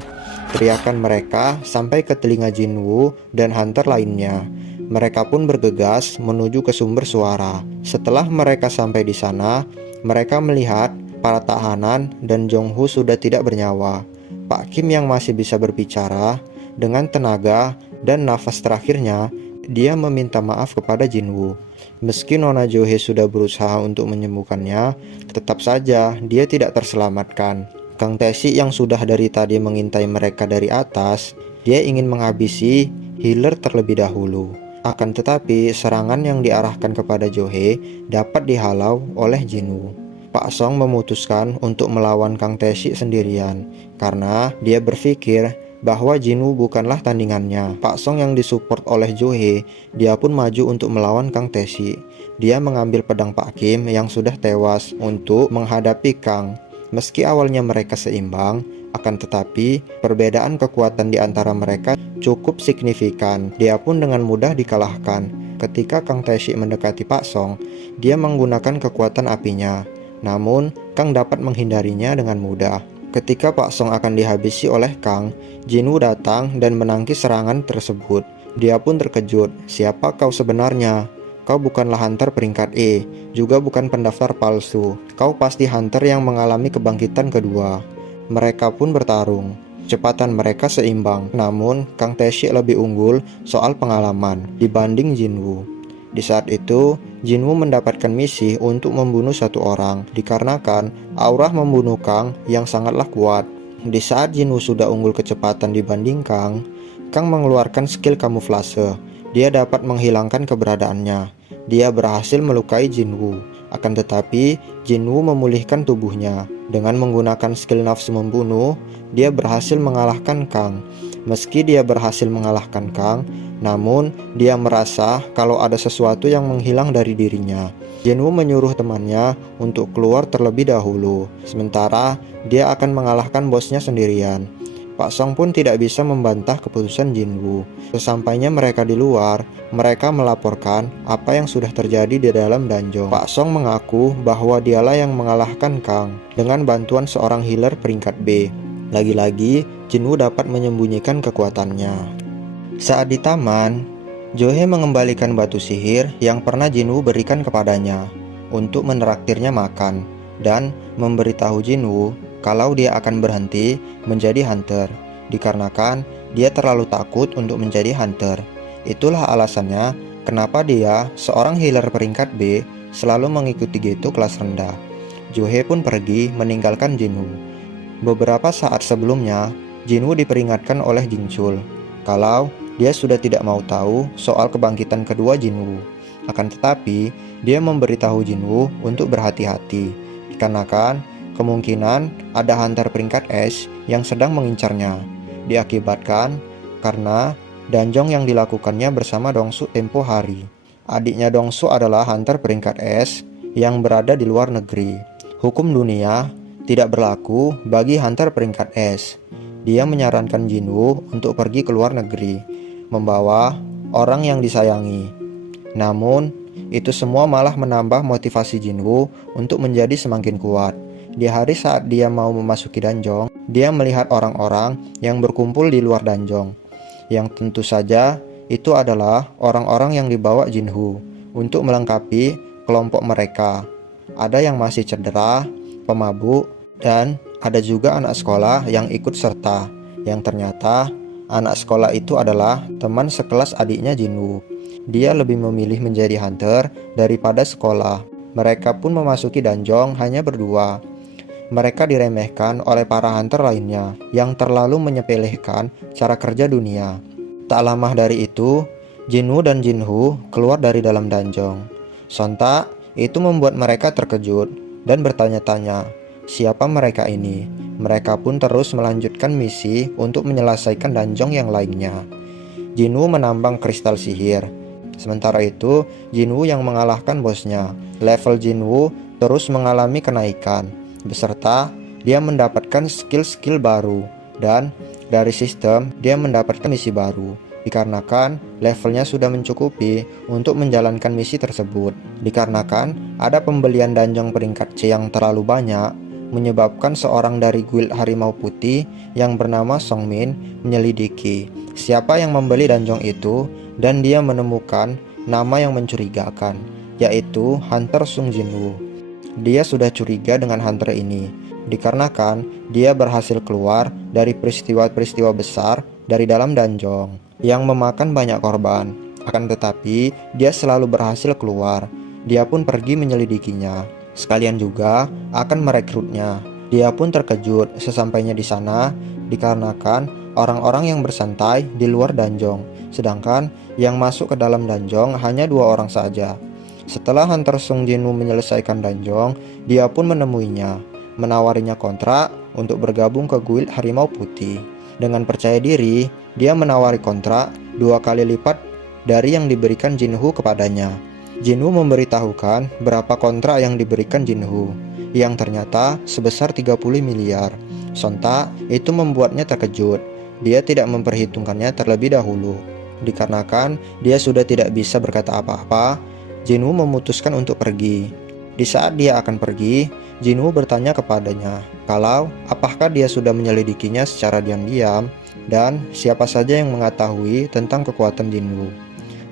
Teriakan mereka sampai ke telinga Jinwoo dan hunter lainnya. Mereka pun bergegas menuju ke sumber suara. Setelah mereka sampai di sana, mereka melihat para tahanan dan Jung Ho sudah tidak bernyawa. Pak Kim yang masih bisa berbicara, dengan tenaga dan nafas terakhirnya, dia meminta maaf kepada Jinwoo. Meski Nona Johe sudah berusaha untuk menyembuhkannya, tetap saja dia tidak terselamatkan. Kang Tae-shi yang sudah dari tadi mengintai mereka dari atas, dia ingin menghabisi healer terlebih dahulu. Akan tetapi serangan yang diarahkan kepada Johe dapat dihalau oleh Jinwoo. Pak Song memutuskan untuk melawan Kang Tae-shi sendirian karena dia berpikir bahwa Jinwoo bukanlah tandingannya. Pak Song yang disupport oleh Johe, dia pun maju untuk melawan Kang Tae-shi. Dia mengambil pedang Pak Kim yang sudah tewas untuk menghadapi Kang. Meski awalnya mereka seimbang, akan tetapi perbedaan kekuatan di antara mereka cukup signifikan. Dia pun dengan mudah dikalahkan. Ketika Kang Tae-shi mendekati Pak Song, dia menggunakan kekuatan apinya. Namun, Kang dapat menghindarinya dengan mudah. Ketika Pak Song akan dihabisi oleh Kang, Jinwoo datang dan menangkis serangan tersebut. Dia pun terkejut. Siapa kau sebenarnya? Kau bukanlah hunter peringkat E, juga bukan pendaftar palsu. Kau pasti hunter yang mengalami kebangkitan kedua. Mereka pun bertarung. Kecepatan mereka seimbang, namun Kang Tae-shi lebih unggul soal pengalaman dibanding Jinwoo. Di saat itu, Jinwoo mendapatkan misi untuk membunuh satu orang, dikarenakan aura membunuh Kang yang sangatlah kuat. Di saat Jinwoo sudah unggul kecepatan dibanding Kang, Kang mengeluarkan skill kamuflase. Dia dapat menghilangkan keberadaannya. Dia berhasil melukai Jinwoo. Akan tetapi, Jinwoo memulihkan tubuhnya. Dengan menggunakan skill nafsu membunuh, dia berhasil mengalahkan Kang. Meski dia berhasil mengalahkan Kang, namun dia merasa kalau ada sesuatu yang menghilang dari dirinya. Jinwoo menyuruh temannya untuk keluar terlebih dahulu, sementara dia akan mengalahkan bosnya sendirian. Pak Song pun tidak bisa membantah keputusan Jinwoo. Sesampainya mereka di luar, mereka melaporkan apa yang sudah terjadi di dalam dungeon. Pak Song mengaku bahwa dialah yang mengalahkan Kang dengan bantuan seorang healer peringkat B. Lagi-lagi, Jinwoo dapat menyembunyikan kekuatannya. Saat di taman, Johe mengembalikan batu sihir yang pernah Jinwoo berikan kepadanya untuk menraktirnya makan dan memberitahu Jinwoo kalau dia akan berhenti menjadi hunter, dikarenakan dia terlalu takut untuk menjadi hunter. Itulah alasannya kenapa dia, seorang healer peringkat B, selalu mengikuti Geto kelas rendah. Johe pun pergi meninggalkan Jinwoo. Beberapa saat sebelumnya, Jinwoo diperingatkan oleh Jingchul kalau dia sudah tidak mau tahu soal kebangkitan kedua Jinwoo. Akan tetapi, dia memberitahu Jinwoo untuk berhati-hati, dikarenakan kemungkinan ada hunter peringkat S yang sedang mengincarnya. Diakibatkan karena dungeon yang dilakukannya bersama Dongsu tempo hari. Adiknya Dongsu adalah hunter peringkat S yang berada di luar negeri. Hukum dunia tidak berlaku bagi hunter peringkat S. Dia menyarankan Jinwoo untuk pergi ke luar negeri, membawa orang yang disayangi. Namun, itu semua malah menambah motivasi Jinwoo untuk menjadi semakin kuat. Di hari saat dia mau memasuki dungeon, dia melihat orang-orang yang berkumpul di luar dungeon. Yang tentu saja itu adalah orang-orang yang dibawa Jinwoo untuk melengkapi kelompok mereka. Ada yang masih cedera, pemabuk, dan ada juga anak sekolah yang ikut serta. Yang ternyata anak sekolah itu adalah teman sekelas adiknya Jinwoo. Dia lebih memilih menjadi hunter daripada sekolah. Mereka pun memasuki dungeon hanya berdua. Mereka diremehkan oleh para hunter lainnya yang terlalu menyepelekan cara kerja dunia. Tak lama dari itu, Jinwoo dan Jinho keluar dari dalam dungeon. Sontak, itu membuat mereka terkejut dan bertanya-tanya, siapa mereka ini? Mereka pun terus melanjutkan misi untuk menyelesaikan dungeon yang lainnya. Jinwoo menambang kristal sihir. Sementara itu, Jinwoo yang mengalahkan bosnya. Level Jinwoo terus mengalami kenaikan, beserta dia mendapatkan skill-skill baru, dan dari sistem dia mendapatkan misi baru. Dikarenakan levelnya sudah mencukupi untuk menjalankan misi tersebut. Dikarenakan ada pembelian dungeon peringkat C yang terlalu banyak, menyebabkan seorang dari guild Harimau Putih yang bernama Songmin menyelidiki siapa yang membeli dungeon itu, dan dia menemukan nama yang mencurigakan, yaitu Hunter Sung Jinwoo. Dia sudah curiga dengan hunter ini, dikarenakan dia berhasil keluar dari peristiwa-peristiwa besar dari dalam dungeon yang memakan banyak korban. Akan tetapi, dia selalu berhasil keluar. Dia pun pergi menyelidikinya, sekalian juga akan merekrutnya. Dia pun terkejut sesampainya di sana, dikarenakan orang-orang yang bersantai di luar dungeon, sedangkan yang masuk ke dalam dungeon hanya 2 orang saja. Setelah Hunter Sung Jinwoo menyelesaikan dungeon, dia pun menemuinya, menawarinya kontrak untuk bergabung ke guild Harimau Putih. Dengan percaya diri, dia menawari kontrak 2 kali lipat dari yang diberikan Jinho kepadanya. Jinho memberitahukan berapa kontrak yang diberikan Jinho, yang ternyata sebesar 30 miliar. Sontak, itu membuatnya terkejut. Dia tidak memperhitungkannya terlebih dahulu. Dikarenakan dia sudah tidak bisa berkata apa-apa, Jinho memutuskan untuk pergi. Di saat dia akan pergi, Jinho bertanya kepadanya kalau apakah dia sudah menyelidikinya secara diam-diam dan siapa saja yang mengetahui tentang kekuatan Jinho.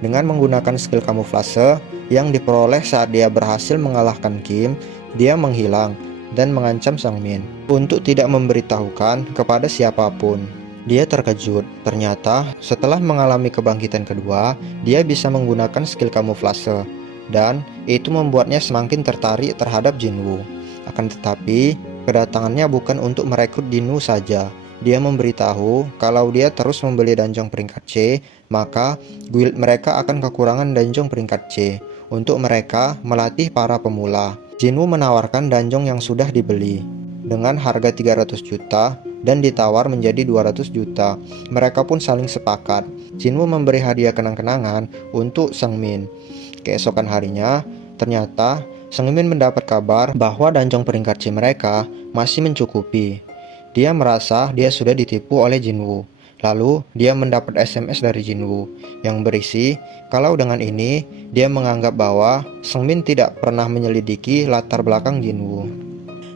Dengan menggunakan skill kamuflase yang diperoleh saat dia berhasil mengalahkan Kim, dia menghilang dan mengancam Sangmin untuk tidak memberitahukan kepada siapapun. Dia terkejut, ternyata setelah mengalami kebangkitan kedua, dia bisa menggunakan skill kamuflase, dan itu membuatnya semakin tertarik terhadap Jinwoo. Akan tetapi, kedatangannya bukan untuk merekrut Jinwoo saja. Dia memberitahu kalau dia terus membeli dungeon peringkat C, maka guild mereka akan kekurangan dungeon peringkat C untuk mereka melatih para pemula. Jinwoo menawarkan dungeon yang sudah dibeli dengan harga 300 juta dan ditawar menjadi 200 juta. Mereka pun saling sepakat. Jinwoo memberi hadiah kenang-kenangan untuk Sangmin. Keesokan harinya, ternyata Sangmin mendapat kabar bahwa dungeon peringkat C mereka masih mencukupi. Dia merasa dia sudah ditipu oleh Jinwoo. Lalu dia mendapat SMS dari Jinwoo yang berisi kalau dengan ini dia menganggap bahwa Sangmin tidak pernah menyelidiki latar belakang Jinwoo.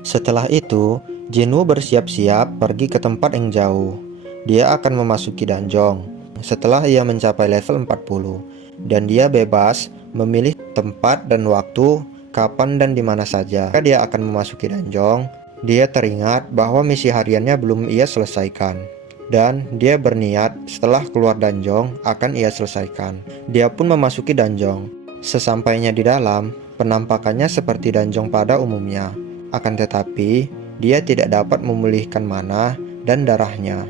Setelah itu, Jinwoo bersiap-siap pergi ke tempat yang jauh. Dia akan memasuki dungeon setelah ia mencapai level 40, dan dia bebas memilih tempat dan waktu kapan dan di mana saja. Jika dia akan memasuki dungeon, dia teringat bahwa misi hariannya belum ia selesaikan, dan dia berniat setelah keluar dungeon akan ia selesaikan. Dia pun memasuki dungeon. Sesampainya di dalam, penampakannya seperti dungeon pada umumnya. Akan tetapi, dia tidak dapat memulihkan mana dan darahnya.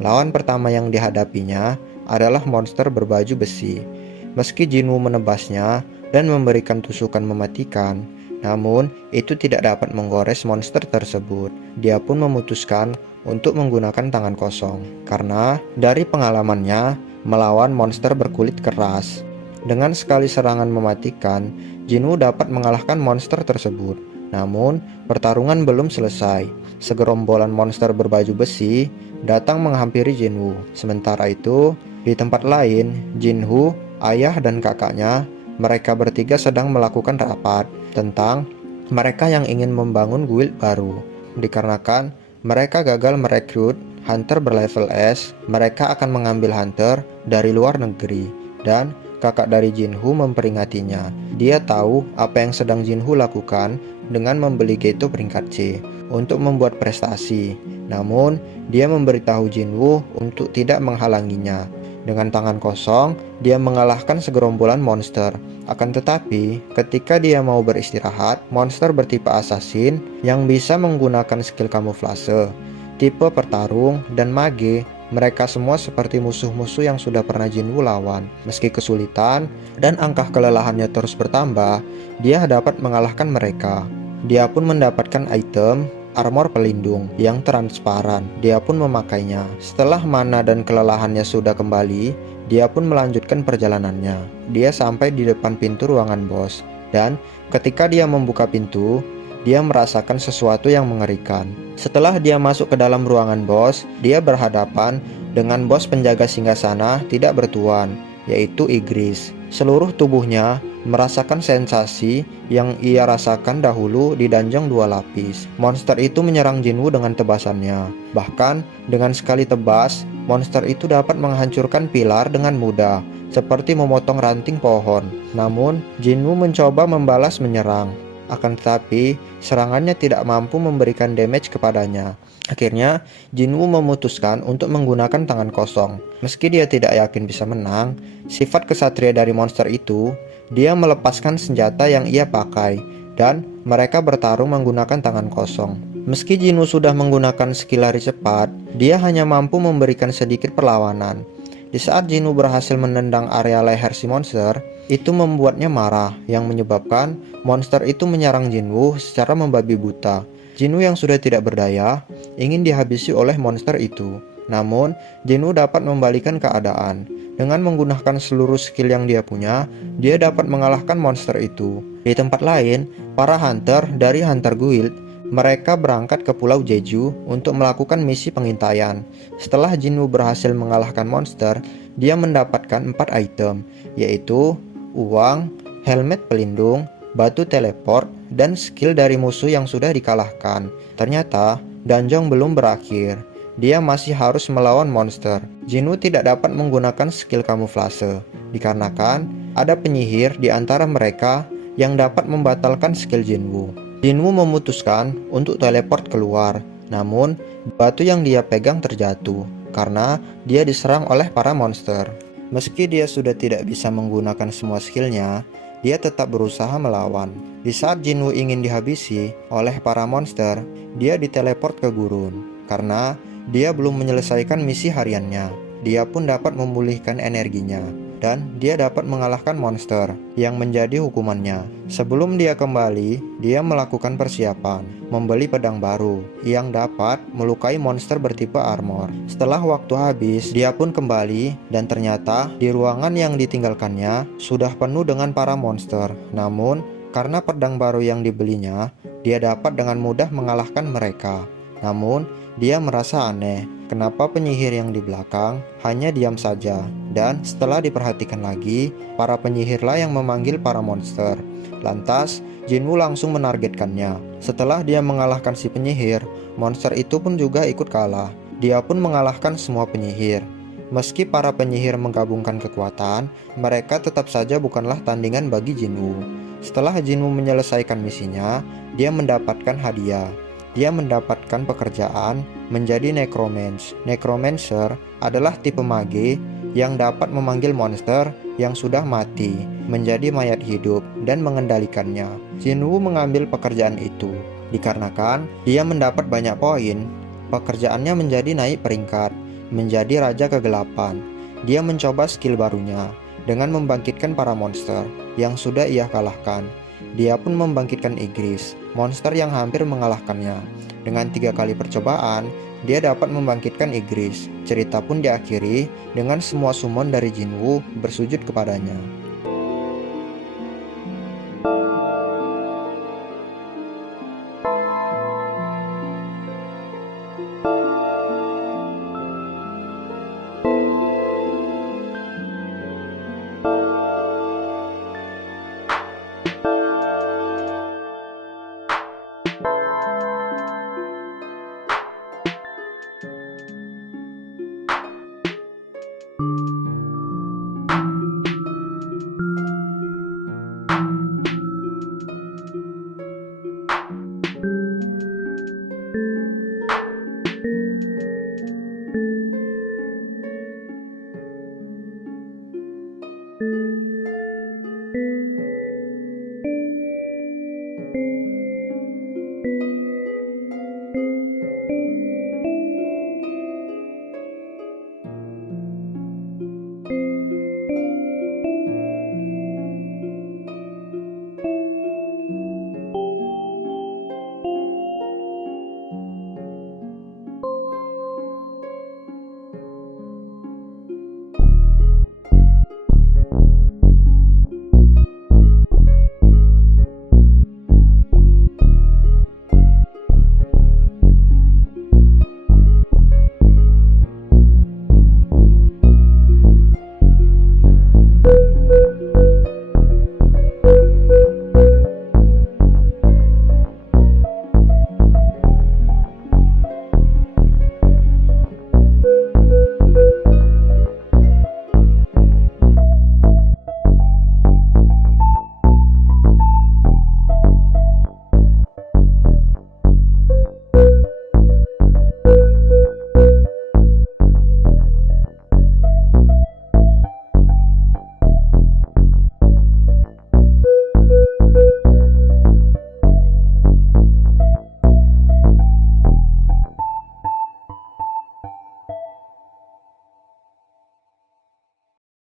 Lawan pertama yang dihadapinya adalah monster berbaju besi. Meski Jinwoo menebasnya dan memberikan tusukan mematikan, namun itu tidak dapat menggores monster tersebut. Dia pun memutuskan untuk menggunakan tangan kosong, karena dari pengalamannya melawan monster berkulit keras. Dengan sekali serangan mematikan, Jinwoo dapat mengalahkan monster tersebut. Namun, pertarungan belum selesai. Segerombolan monster berbaju besi datang menghampiri Jinwoo. Sementara itu, di tempat lain, Jinho, ayah dan kakaknya, mereka bertiga sedang melakukan rapat tentang mereka yang ingin membangun guild baru. Dikarenakan mereka gagal merekrut hunter berlevel S, mereka akan mengambil hunter dari luar negeri. Dan kakak dari Jinho memperingatinya. Dia tahu apa yang sedang Jinho lakukan dengan membeli Geto peringkat C untuk membuat prestasi. Namun, dia memberitahu Jinwoo untuk tidak menghalanginya. Dengan tangan kosong, dia mengalahkan segerombolan monster. Akan tetapi, ketika dia mau beristirahat, monster bertipe assassin yang bisa menggunakan skill kamuflase, tipe pertarung, dan mage, mereka semua seperti musuh-musuh yang sudah pernah Jinwoo lawan. Meski kesulitan dan angka kelelahannya terus bertambah, dia dapat mengalahkan mereka. Dia pun mendapatkan item armor pelindung yang transparan. Dia pun memakainya. Setelah mana dan kelelahannya sudah kembali, dia pun melanjutkan perjalanannya. Dia sampai di depan pintu ruangan bos, dan ketika dia membuka pintu, dia merasakan sesuatu yang mengerikan. Setelah dia masuk ke dalam ruangan bos, dia berhadapan dengan bos penjaga singgasana tidak bertuan, yaitu Igris. Seluruh tubuhnya merasakan sensasi yang ia rasakan dahulu di dungeon 2 lapis. Monster itu menyerang Jinwoo dengan tebasannya. Bahkan dengan sekali tebas, monster itu dapat menghancurkan pilar dengan mudah, seperti memotong ranting pohon. Namun, Jinwoo mencoba membalas menyerang. Akan tetapi, serangannya tidak mampu memberikan damage kepadanya. Akhirnya, Jinwoo memutuskan untuk menggunakan tangan kosong. Meski dia tidak yakin bisa menang, sifat kesatria dari monster itu, dia melepaskan senjata yang ia pakai, dan mereka bertarung menggunakan tangan kosong. Meski Jinwoo sudah menggunakan skill lari cepat, dia hanya mampu memberikan sedikit perlawanan. Di saat Jinwoo berhasil menendang area leher si monster, itu membuatnya marah, yang menyebabkan monster itu menyerang Jinwoo secara membabi buta. Jinwoo yang sudah tidak berdaya, ingin dihabisi oleh monster itu. Namun, Jinwoo dapat membalikan keadaan. Dengan menggunakan seluruh skill yang dia punya, dia dapat mengalahkan monster itu. Di tempat lain, para hunter dari Hunter Guild, mereka berangkat ke Pulau Jeju untuk melakukan misi pengintaian. Setelah Jinwoo berhasil mengalahkan monster, dia mendapatkan 4 item, yaitu uang, helmet pelindung, batu teleport, dan skill dari musuh yang sudah dikalahkan. Ternyata, dungeon belum berakhir. Dia masih harus melawan monster. Jinwoo tidak dapat menggunakan skill kamuflase, dikarenakan ada penyihir di antara mereka yang dapat membatalkan skill Jinwoo. Jinwoo memutuskan untuk teleport keluar, namun batu yang dia pegang terjatuh karena dia diserang oleh para monster. Meski dia sudah tidak bisa menggunakan semua skillnya, dia tetap berusaha melawan. Di saat Jinwoo ingin dihabisi oleh para monster, dia diteleport ke gurun. Karena dia belum menyelesaikan misi hariannya, dia pun dapat memulihkan energinya, dan dia dapat mengalahkan monster yang menjadi hukumannya. Sebelum dia kembali, dia melakukan persiapan, membeli pedang baru yang dapat melukai monster bertipe armor. Setelah waktu habis, dia pun kembali, dan ternyata di ruangan yang ditinggalkannya sudah penuh dengan para monster. Namun, karena pedang baru yang dibelinya, dia dapat dengan mudah mengalahkan mereka. Namun, dia merasa aneh, kenapa penyihir yang di belakang hanya diam saja. Dan setelah diperhatikan lagi, para penyihirlah yang memanggil para monster. Lantas, Jinwoo langsung menargetkannya. Setelah dia mengalahkan si penyihir, monster itu pun juga ikut kalah. Dia pun mengalahkan semua penyihir. Meski para penyihir menggabungkan kekuatan, mereka tetap saja bukanlah tandingan bagi Jinwoo. Setelah Jinwoo menyelesaikan misinya, dia mendapatkan hadiah. Dia mendapatkan pekerjaan menjadi necromancer. Necromancer adalah tipe mage yang dapat memanggil monster yang sudah mati menjadi mayat hidup dan mengendalikannya. Jinwoo mengambil pekerjaan itu dikarenakan dia mendapat banyak poin. Pekerjaannya menjadi naik peringkat, menjadi raja kegelapan. Dia mencoba skill barunya dengan membangkitkan para monster yang sudah ia kalahkan. Dia pun membangkitkan Igris, monster yang hampir mengalahkannya. Dengan 3 kali percobaan, dia dapat membangkitkan Igris. Cerita pun diakhiri dengan semua summon dari Jinwoo bersujud kepadanya.